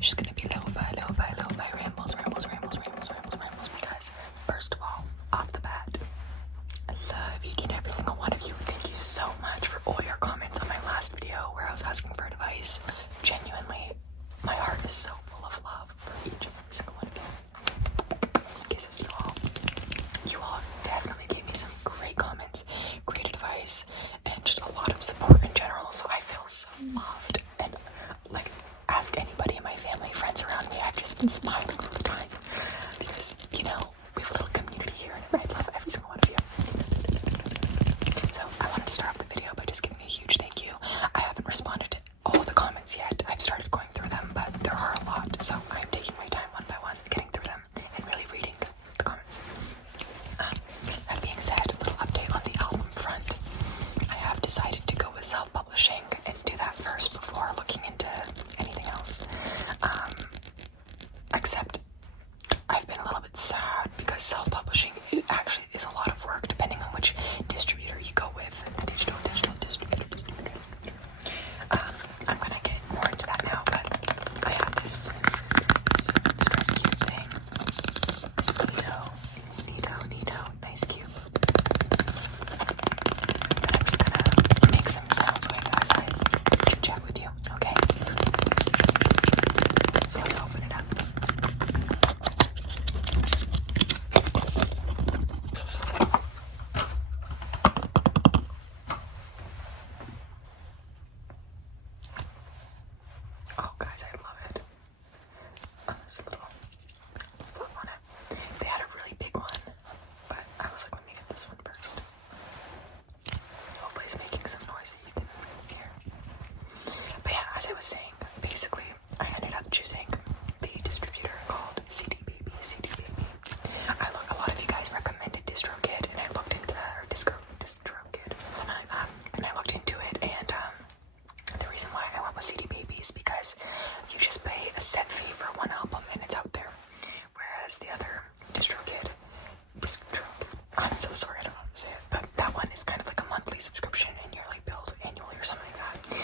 It's just gonna be lo-fi, rambles, because first of all, off the bat, I love each and every single one of you. Thank you so much for all your comments on my last video where I was asking for advice. Genuinely, my heart is so full of love for each and every single one of you. Kisses to you all. You all definitely gave me some great comments, great advice, and just a lot of support in general, so I feel so loved. And like, ask anybody in my family, friends around me, I've just been smiling all the time because, you know, we have a little community here and I love every single one of you. So I wanted to start off the video by just giving a huge thank you. I haven't responded to all the comments yet. I've started going through them, but there are a lot, so I'm taking my time one by one, getting through them and really reading the comments. That being said, a little update on the album front. I have decided to go with self-publishing and do that first before looking into anything else. Except I've been a little bit sad because self-publishing, it actually is a lot of work depending on which distributor you go with. Digital distributor. I'm gonna get more into that now, but I have this cute thing. Neato, nice cube. And I'm just gonna make some sounds with as I chat with you, okay? So let's open it up. Oh, guys, I love it. This little flap on it. They had a really big one, but I was like, let me get this one first. Hopefully it's making some noise that you can hear. But yeah, as I was saying, basically, I ended up choosing the distributor called CD Baby. A lot of you guys recommended DistroKid, and I looked into that, or DistroKid, something like that, and I looked into it, and the reason why I went with CD Baby is because you just pay a set fee for one album and it's out there, whereas the other DistroKid, I'm so sorry, I don't know how to say it, but that one is kind of like a monthly subscription and you're like billed annually or something like that.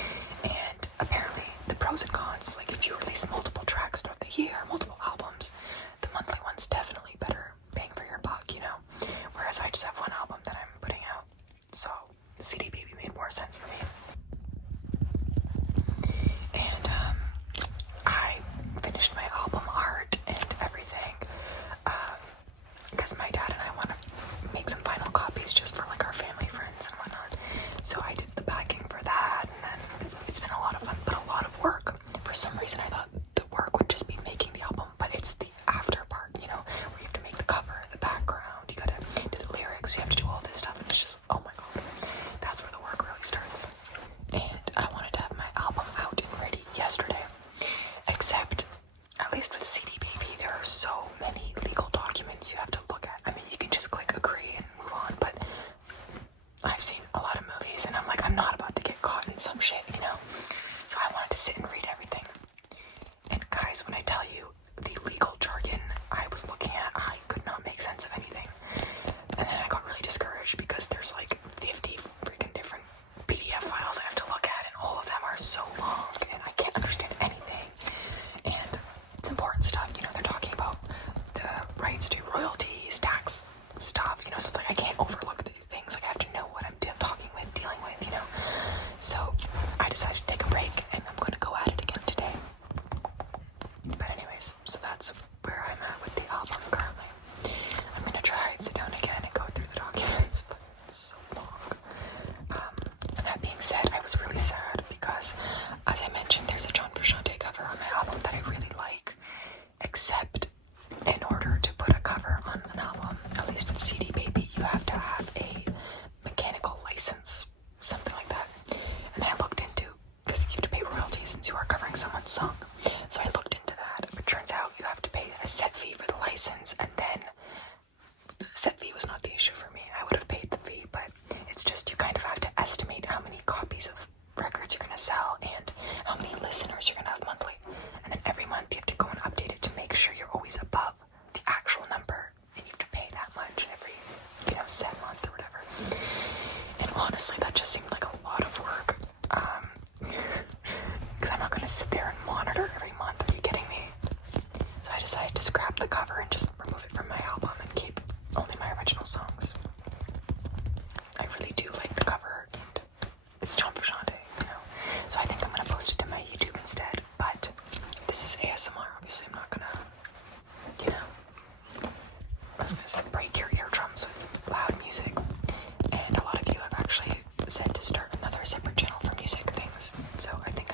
And apparently the pros and cons, like if you release multiple tracks throughout the year, multiple albums, the monthly one's definitely better bang for your buck, you know, whereas I just have one album that I'm putting out, so CD Baby made more sense for me. And I finished my album art and everything because my dad and I want to make some final copies just for like our family, friends, and whatnot. So I did the backing for that, and then it's been a lot of fun, but a lot of work. For some reason, I thought the work would just be making the album, but it's the after part, you know, where you have to make the cover, the background, you gotta do the lyrics, you have to do all this stuff, and it's just, oh my god, that's where the work really starts. And I wanted to have my album out and ready yesterday, except, at least with CD Baby, there are so many legal documents you have to look at. I mean, you can just click agree and move on, but I've seen a lot of movies, and I'm like, I'm not about to get caught in some shit, you know? So I wanted to sit and read everything. And guys, when I tell you the legal jargon I was looking at, I could not make sense of anything. And then I got really discouraged because there's like 50 freaking different PDF files I have to look at, and all of them are so long, and I can't understand anything. And it's important stuff, you know, they're talking about the rights to royalties, tax stuff, you know, so it's like I can't overlook these things, like I have to know what I'm dealing with, you know. So I decided to take a break, and I'm going to go at it again today. But anyways, so that's where I'm at with the album currently. I'm going to try sit down again and go through the documents, but it's so long. And that being said, I was really sad because, as I mentioned, there's a John Frusciante cover on my album that I really like, except in order to put a cover on an album, at least with CD Baby, you have to have a mechanical license, something like that. And then I looked into, because you have to pay royalties since you are covering someone's song, so I looked into that. It turns out you have to pay a set fee for the license, and then the set fee was not the issue for me. I would have paid the fee, but it's just you kind of have to estimate how many copies of records you're going to sell and how many listeners you're going to have monthly. And then every month you have to go and update it to make sure you're always above the actual number, and you have to pay that much every, you know, set month or whatever. And honestly, that just seemed like a lot of work, because I'm not going to sit there and monitor every month. Are you getting me? decided to scrap the cover and just remove it from my album and keep only my original songs. I really do like the cover, and it's John Frusciante, you know. So I think I'm gonna post it to my YouTube instead. But this is ASMR. Obviously, I'm not gonna, you know, I was gonna say break your eardrums with loud music. And a lot of you have actually said to start another separate channel for music things. So I think